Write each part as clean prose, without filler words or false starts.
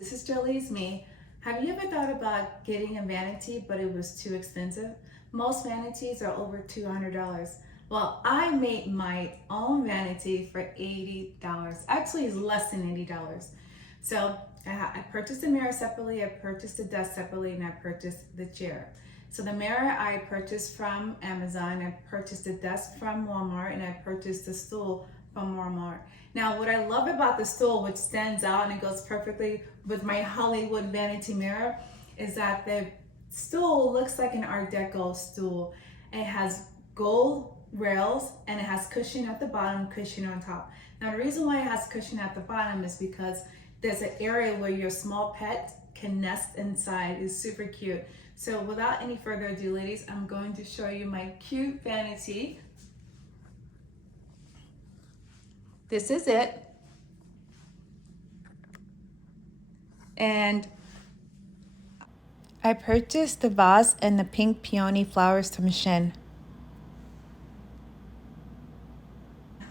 This is Jolie's me. Have you ever thought about getting a vanity but it was too expensive? Most vanities are over $200. Well, I made my own vanity for $80. Actually, it's less than $80. So I purchased the mirror separately, I purchased the desk separately, and I purchased the chair. So the mirror I purchased from Amazon, I purchased the desk from Walmart, and I purchased the stool from Walmart. Now, what I love about the stool, which stands out and it goes perfectly with my Hollywood vanity mirror, is that the stool looks like an Art Deco stool. It has gold rails and it has cushion at the bottom, cushion on top. Now, the reason why it has cushion at the bottom is because there's an area where your small pet can nest inside. It's super cute. So without any further ado, ladies, I'm going to show you my cute vanity. This is it. And I purchased the vase and the pink peony flowers from Shein.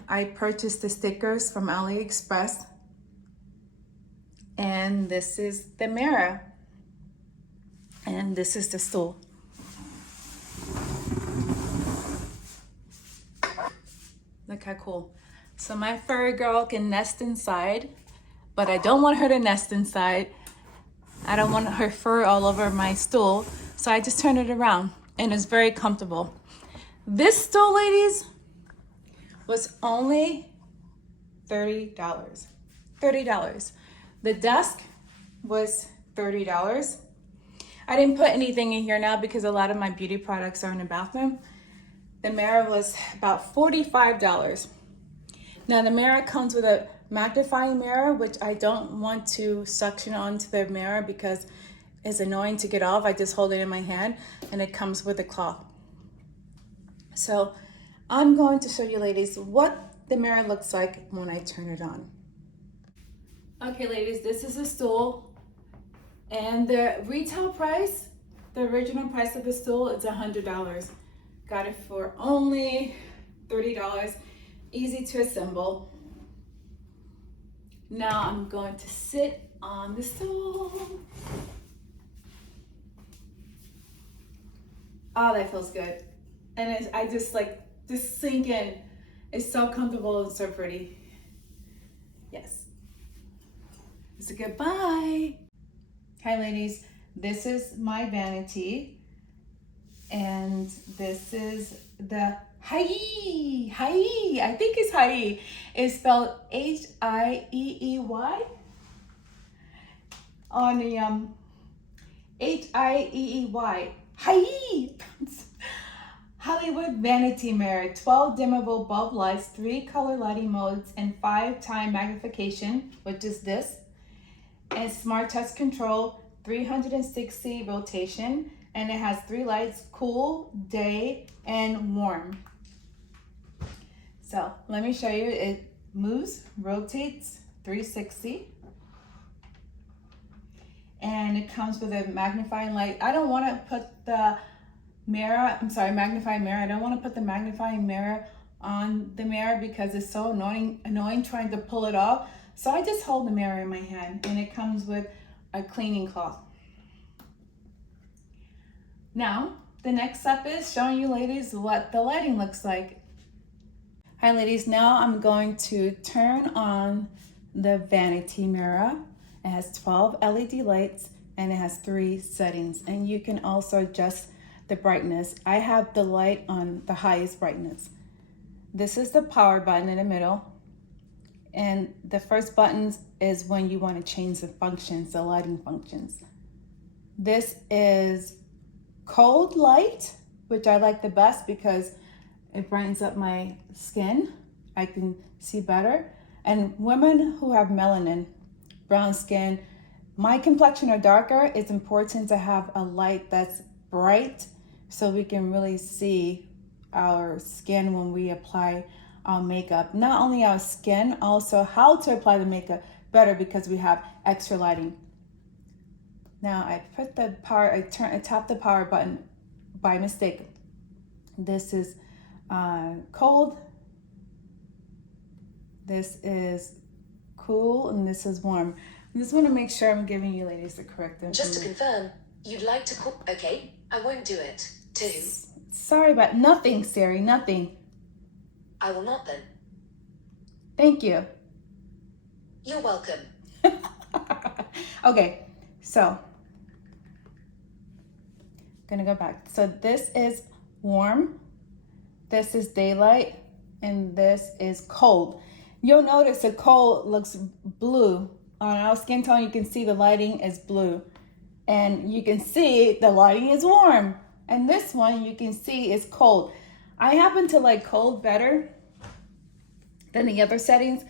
I purchased the stickers from AliExpress. And this is the mirror. And this is the stool. Look how cool. So my furry girl can nest inside, but I don't want her to nest inside. I don't want her fur all over my stool, so I just turn it around, and it's very comfortable. This stool, ladies, was only $30. $30. The desk was $30. I didn't put anything in here now because a lot of my beauty products are in the bathroom. The mirror was about $45. Now the mirror comes with a magnifying mirror, which I don't want to suction onto the mirror because it's annoying to get off. I just hold it in my hand, and it comes with a cloth. So I'm going to show you ladies what the mirror looks like when I turn it on. Okay ladies, this is a stool, and the retail price, the original price of the stool is $100. Got it for only $30. Easy to assemble. Now I'm going to sit on the stool. Oh, that feels good. And I just sink in. It's so comfortable and so pretty. Yes. It's a goodbye. Hi ladies, this is my vanity. And this is the Hiey, I think it's Hiey. It's spelled H-I-E-E-Y on the H-I-E-E-Y. Hiey! Hollywood vanity mirror, 12 dimmable bulb lights, 3 color lighting modes, and 5-time magnification, which is this, and smart touch control, 360 rotation, and it has 3 lights: cool, day, and warm. So let me show you. It moves, rotates 360, and it comes with a magnifying light. I don't want to put the magnifying mirror. I don't want to put the magnifying mirror on the mirror because it's so annoying trying to pull it off. So I just hold the mirror in my hand, and it comes with a cleaning cloth. Now, the next step is showing you ladies what the lighting looks like. Hi ladies, now I'm going to turn on the vanity mirror. It has 12 LED lights and it has 3 settings, and you can also adjust the brightness. I have the light on the highest brightness. This is the power button in the middle, and the first button is when you want to change the functions, the lighting functions. This is cold light, which I like the best because it brightens up my skin. I can see better. And women who have melanin, brown skin, my complexion or darker, it's important to have a light that's bright so we can really see our skin when we apply our makeup. Not only our skin, also how to apply the makeup better because we have extra lighting. Now I put the power, I tap the power button by mistake. This is cold, this is cool, and this is warm. just want to make sure I'm giving you ladies the correct information. Just to confirm, you'd like to call... Okay, I won't do it. 2. Sorry about nothing, Siri, nothing. I will not then. Thank you. You're welcome. Okay, so gonna go back. So this is warm, this is daylight, and this is cold. You'll notice the cold looks blue. On our skin tone, you can see the lighting is blue. And you can see the lighting is warm. And this one, you can see is cold. I happen to like cold better than the other settings.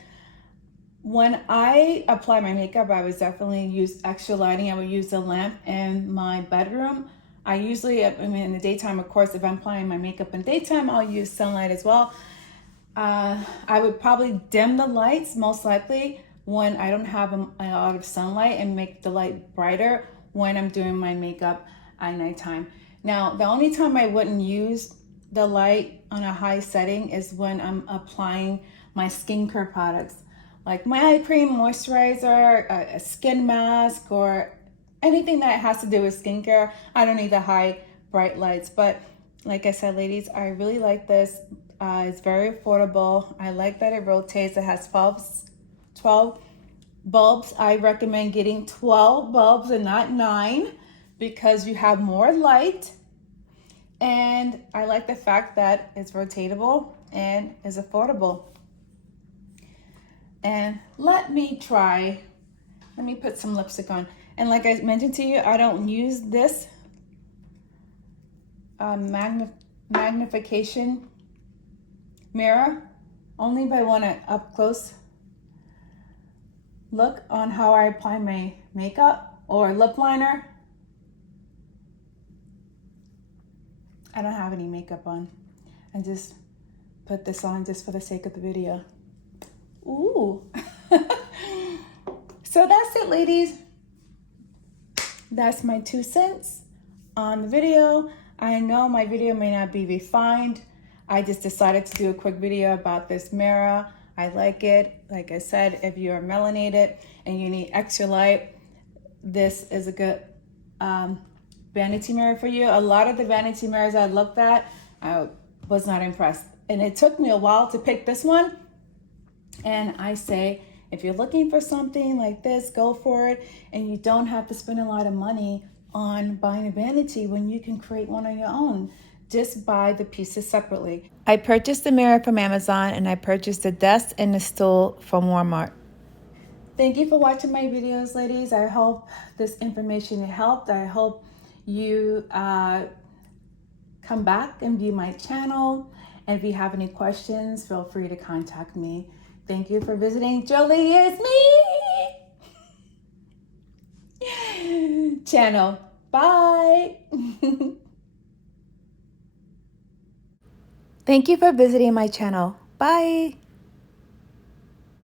When I apply my makeup, I would definitely use extra lighting. I would use a lamp in my bedroom. I usually, in the daytime, of course, if I'm applying my makeup in daytime, I'll use sunlight as well. I would probably dim the lights, most likely, when I don't have a lot of sunlight, and make the light brighter when I'm doing my makeup at nighttime. Now, the only time I wouldn't use the light on a high setting is when I'm applying my skincare products, like my eye cream, moisturizer, a skin mask, or anything that has to do with skincare. I don't need the high bright lights, but like I said, ladies, I really like this. It's very affordable. I like that it rotates. It has 12 bulbs. I recommend getting 12 bulbs and not 9 because you have more light. And I like the fact that it's rotatable and is affordable. And let me put some lipstick on. And like I mentioned to you, I don't use this magnification mirror, only if I want an up close look on how I apply my makeup or lip liner. I don't have any makeup on. I just put this on just for the sake of the video. Ooh. So that's it, ladies. That's my 2 cents on the video. I know my video may not be refined. I just decided to do a quick video about this mirror. I like it. Like I said, if you are melanated and you need extra light, this is a good vanity mirror for you. A lot of the vanity mirrors I looked at, I was not impressed. And it took me a while to pick this one. And I say, if you're looking for something like this, go for it. And you don't have to spend a lot of money on buying a vanity when you can create one on your own. Just buy the pieces separately. I purchased the mirror from Amazon, and I purchased the desk and the stool from Walmart. Thank you for watching my videos, ladies. I hope this information helped. I hope you come back and view my channel. And if you have any questions, feel free to contact me. Thank you for visiting Jolie Is Me channel. Bye. Thank you for visiting my channel. Bye.